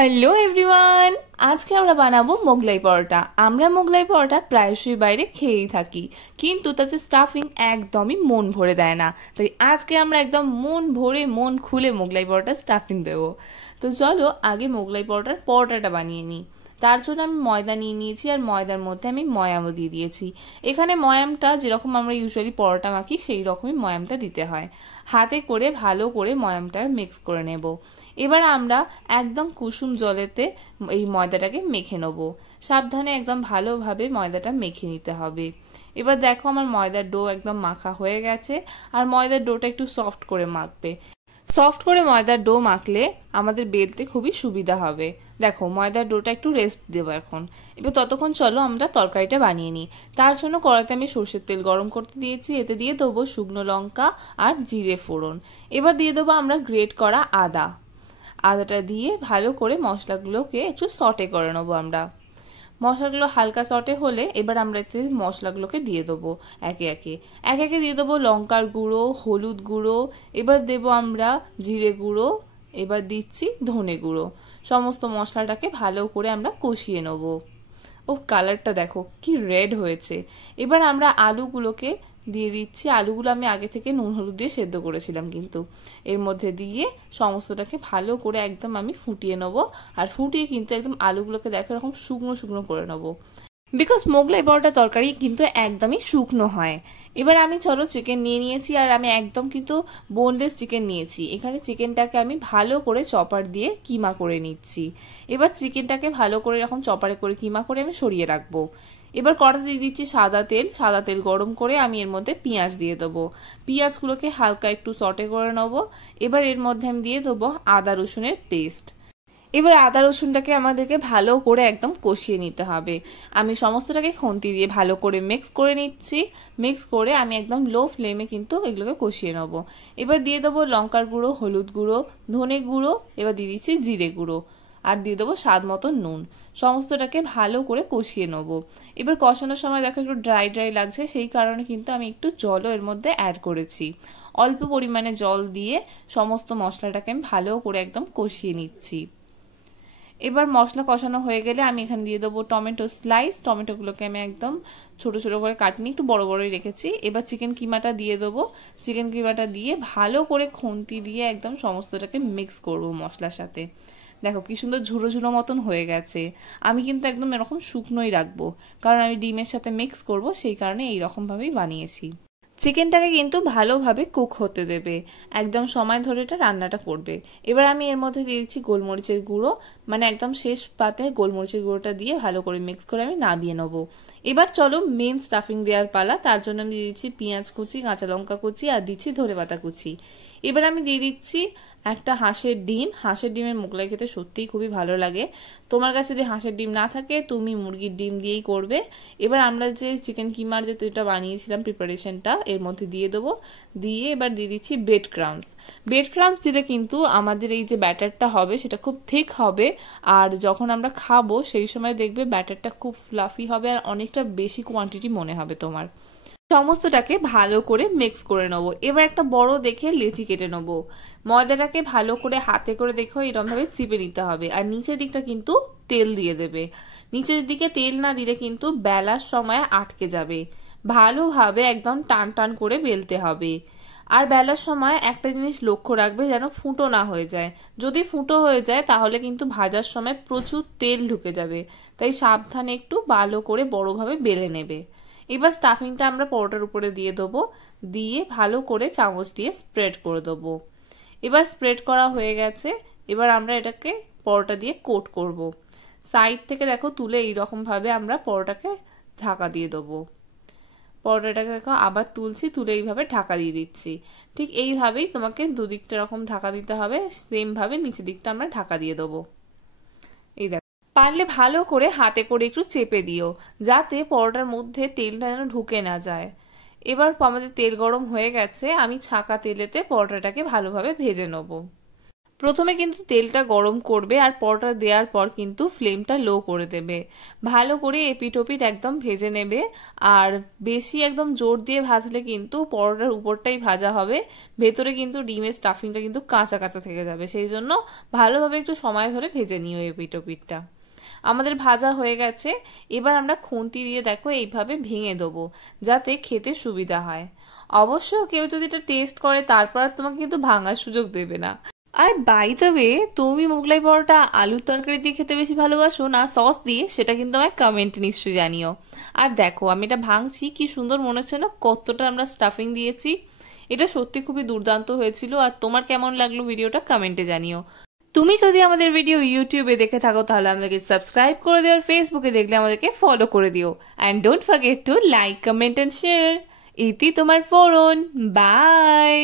Hello everyone, আজকে আমরা বানাবো মোগলাই পরোটা। আমরা মোগলাই পরোটা প্রায়শই বাইরে খেয়েই থাকি, কিন্তু তাতে স্টাফিং একদমই মন ভরে দেয় না। তাই আজকে আমরা একদম মন ভরে মন খুলে মোগলাই পরোটা স্টাফিং দেবো। তো চলো আগে মোগলাই পরোটাটা বানিয়ে নিই। তার জন্য আমি ময়দা নিয়ে নিয়েছি, আর ময়দার মধ্যে আমি ময়ামও দিয়ে দিয়েছি। এখানে ময়ামটা যেরকম আমরা ইউজুয়ালি পরোটা মাখি সেই রকমই ময়ামটা দিতে হয়। হাতে করে ভালো করে ময়ামটা মিক্স করে নেব। এবার আমরা একদম কুসুম জলেতে এই ময়দাটাকে মেখে নেব। সাবধানে একদম ভালোভাবে ময়দাটা মেখে নিতে হবে। এবার দেখো আমার ময়দার ডো একদম মাখা হয়ে গেছে, আর ময়দার ডোটা একটু সফট করে মাখবে। সফট করে ময়দার ডো মাখলে আমাদের বেলতে খুবই সুবিধা হবে। দেখো ময়দার ডোটা একটু রেস্ট দেবো এখন। এবার ততক্ষণ চলো আমরা তরকারিটা বানিয়ে নিই। তার জন্য কড়াইতে আমি সর্ষের তেল গরম করতে দিয়েছি, এতে দিয়ে দেবো শুকনো লঙ্কা আর জিরে ফোড়ন। এবার দিয়ে দেবো আমরা গ্রেট করা আদাটা দিয়ে ভালো করে মশলাগুলোকে একটু সটে করে নেবো আমরা। মশলাগুলো হালকা সটে হলে এবার আমরা এতে মশলাগুলোকে দিয়ে দেবো একে একে দিয়ে দেবো লঙ্কার গুঁড়ো, হলুদ গুঁড়ো, এবার দেবো আমরা জিরে গুঁড়ো, এবার দিচ্ছি ধনে গুঁড়ো। সমস্ত মশলাটাকে ভালো করে আমরা কষিয়ে নেবো। ও কালারটা দেখো কি রেড হয়েছে। এবার আমরা আলুগুলোকে দিয়ে দিচ্ছি। আলুগুলো আমি আগে থেকে নুন হলুদ দিয়ে সেদ্ধ করেছিলাম, কিন্তু এর মধ্যে দিয়ে সমস্তটাকে ভালো করে একদম আমি ফুটিয়ে নেবো। আর ফুটিয়ে কিন্তু একদম আলুগুলোকে দেখো এরকম শুকনো শুকনো করে নেবো, বিকজ মোগলাই পরোটা তরকারি কিন্তু একদমই শুকনো হয়। এবার আমি চলো চিকেন নিয়ে নিয়েছি, আর আমি একদম কিন্তু বোনলেস চিকেন নিয়েছি। এখানে চিকেনটাকে আমি ভালো করে চপার দিয়ে কিমা করে নিচ্ছি। এবার চিকেনটাকে ভালো করে এরকম চপারে করে কিমা করে আমি সরিয়ে রাখবো। এবার কড়াতে দিয়ে দিচ্ছি সাদা তেল গরম করে আমি এর মধ্যে পেঁয়াজ দিয়ে দেবো। পেঁয়াজগুলোকে হালকা একটু সটে করে নেবো। এবার এর মধ্যে আমি দিয়ে দেবো আদা রসুনের পেস্ট। এবার আদা রসুনটাকে আমাদেরকে ভালো করে একদম কষিয়ে নিতে হবে। আমি সমস্তটাকে খুন্তি দিয়ে ভালো করে মিক্স করে নিচ্ছি। মিক্স করে আমি একদম লো ফ্লেমে কিন্তু এগুলোকে কষিয়ে নেবো। এবার দিয়ে দেবো লঙ্কার গুঁড়ো, হলুদ গুঁড়ো, ধনে গুঁড়ো, এবার দিয়ে দিচ্ছি জিরে গুঁড়ো, আর দিয়ে দেবো স্বাদ মতো নুন। সমস্তটাকে ভালো করে কষিয়ে নেবো। এবার কষানোর সময় দেখো একটু ড্রাই লাগছে, সেই কারণে কিন্তু আমি একটু জলও এর মধ্যে অ্যাড করেছি। অল্প পরিমাণে জল দিয়ে সমস্ত মশলাটাকে আমি ভালো করে একদম কষিয়ে নিচ্ছি। এবার মশলা কষানো হয়ে গেলে আমি এখানে দিয়ে দেবো টমেটো স্লাইস। টমেটোগুলোকে আমি একদম ছোট ছোট করে কাটিনি, একটু বড় বড়ই রেখেছি। এবার চিকেন কিমাটা দিয়ে দেবো। চিকেন কিমাটা দিয়ে ভালো করে খুন্তি দিয়ে একদম সমস্তটাকে মিক্স করব মশলার সাথে। দেখো কি সুন্দর ঝুড়ো ঝুড়ো মতন হয়ে গেছে। আমি কিন্তু একদম এরকম শুকনোই রাখবো, কারণ আমি ডিমের সাথে মিক্স করব, সেই কারণে এইরকমভাবেই বানিয়েছি। চিকেনটাকে কিন্তু ভালোভাবে কুক হতে দেবে, একদম সময় ধরে এটা রান্নাটা করবে। এবার আমি এর মধ্যে দিয়ে দিচ্ছি গোলমরিচের গুঁড়ো, মানে একদম শেষ পাতে গোলমরিচের গুঁড়োটা দিয়ে ভালো করে মিক্স করে আমি নামিয়ে নেবো। এবার চলো মেন স্টাফিং দেওয়ার পালা। তার জন্য আমি দিয়ে দিচ্ছি পেঁয়াজ কুচি, কাঁচা লঙ্কা কুচি, আর দিচ্ছি ধনেপাতা কুচি। এবার আমি দিয়ে দিচ্ছি একটা হাঁসের ডিম। হাঁসের ডিমের মোগলাই খেতে সত্যিই খুবই ভালো লাগে। তোমার কাছে যদি হাঁসের ডিম না থাকে তুমি মুরগির ডিম দিয়েই করবে। এবার আমরা যে চিকেন কিমার যে এটা বানিয়েছিলাম প্রিপারেশনটা এর মধ্যে দিয়ে দেবো। দিয়ে এবার দিয়ে দিচ্ছি ব্রেড ক্রাম্বস দিলে কিন্তু আমাদের এই যে ব্যাটারটা হবে সেটা খুব থিক হবে, আর যখন আমরা খাবো সেই সময় দেখবে ব্যাটারটা খুব ফ্লাফি হবে, আর অনেকটা বেশি কোয়ান্টিটি মনে হবে তোমার। সমস্তটাকে ভালো করে মিক্স করে নেবো। এবার একটা বড় দেখে লেচি কেটে নেবো। ময়দাটাকে ভালো করে হাতে করে দেখো এরকমভাবে চিপে নিতে হবে, আর নিচের দিকটা কিন্তু তেল দিয়ে দেবে। নিচের দিকে তেল না দিলে কিন্তু বেলার সময় আটকে যাবে। ভালোভাবে একদম টান টান করে বেলতে হবে। আর বেলার সময় একটা জিনিস লক্ষ্য রাখবে যেন ফুটো না হয়ে যায়। যদি ফুটো হয়ে যায় তাহলে কিন্তু ভাজার সময় প্রচুর তেল ঢুকে যাবে। তাই সাবধানে একটু ভালো করে বড়ভাবে বেলে নেবে। এবার স্টাফিংটা আমরা পরোটার উপরে দিয়ে দেবো, দিয়ে ভালো করে চামচ দিয়ে স্প্রেড করে দেবো। এবার স্প্রেড করা হয়ে গেছে। এবার আমরা এটাকে পরোটা দিয়ে কোট করব। সাইড থেকে দেখো তুলে এইরকমভাবে আমরা পরোটাকে ঢাকা দিয়ে দেবো। পরোটাটাকে দেখো আবার তুলছি, তুলে এইভাবে ঢাকা দিয়ে দিচ্ছি। ঠিক এইভাবেই তোমাকে দুদিকটা এরকম ঢাকা দিতে হবে। সেমভাবে নিচের দিকটা আমরা ঢাকা দিয়ে দেবো। এই দেখো, পারলে ভালো করে হাতে করে একটু চেপে দিও, যাতে পরোটার মধ্যে তেলটা যেন ঢুকে না যায়। এবার আমাদের তেল গরম হয়ে গেছে, আমি ছাঁকা তেলেতে পরোটাটাকে ভালোভাবে ভেজে নেবো। প্রথমে কিন্তু তেলটা গরম করবে আর পরোটা দেওয়ার পর কিন্তু ফ্লেমটা লো করে দেবে। ভালো করে এপিট ওপিট একদম ভেজে নেবে। আর বেশি একদম জোর দিয়ে ভাজলে কিন্তু পরোটার উপরটাই ভাজা হবে, ভেতরে কিন্তু ডিমের স্টাফিংটা কিন্তু কাঁচা কাঁচা থেকে যাবে। সেই জন্য ভালোভাবে একটু সময় ধরে ভেজে নিও এপিট ওপিটটা। আমাদের ভাজা হয়ে গেছে। এবার আমরা খুন্তি দিয়ে দেখো এইভাবে ভেঙে দেবো, যাতে খেতে সুবিধা হয়। অবশ্য কেউ যদি এটা টেস্ট করে তারপর আর তোমাকে কিন্তু ভাঙার সুযোগ দেবে না। আর বাই দ্য ওয়ে, তুমি মোগলাই পরোটা আলুর তরকারি দিয়ে খেতে বেশি ভালোবাসো না সস দিয়ে, সেটা কিন্তু আমায় কমেন্টে নিশ্চয়ই জানিও। আর দেখো আমি এটা ভাঙছি, কি সুন্দর মনে হচ্ছে না কতটা আমরা স্টাফিং দিয়েছি। এটা সত্যি খুবই দুর্দান্ত হয়েছিল। আর তোমার কেমন লাগলো ভিডিওটা কমেন্টে জানিও। তুমি যদি আমাদের ভিডিও ইউটিউবে দেখে থাকো তাহলে আমাদেরকে সাবস্ক্রাইব করে দিও, আর ফেসবুকে দেখলে আমাদেরকে ফলো করে দিও। And don't forget to like, comment and share. ইতি তোমার ফোরন। বাই।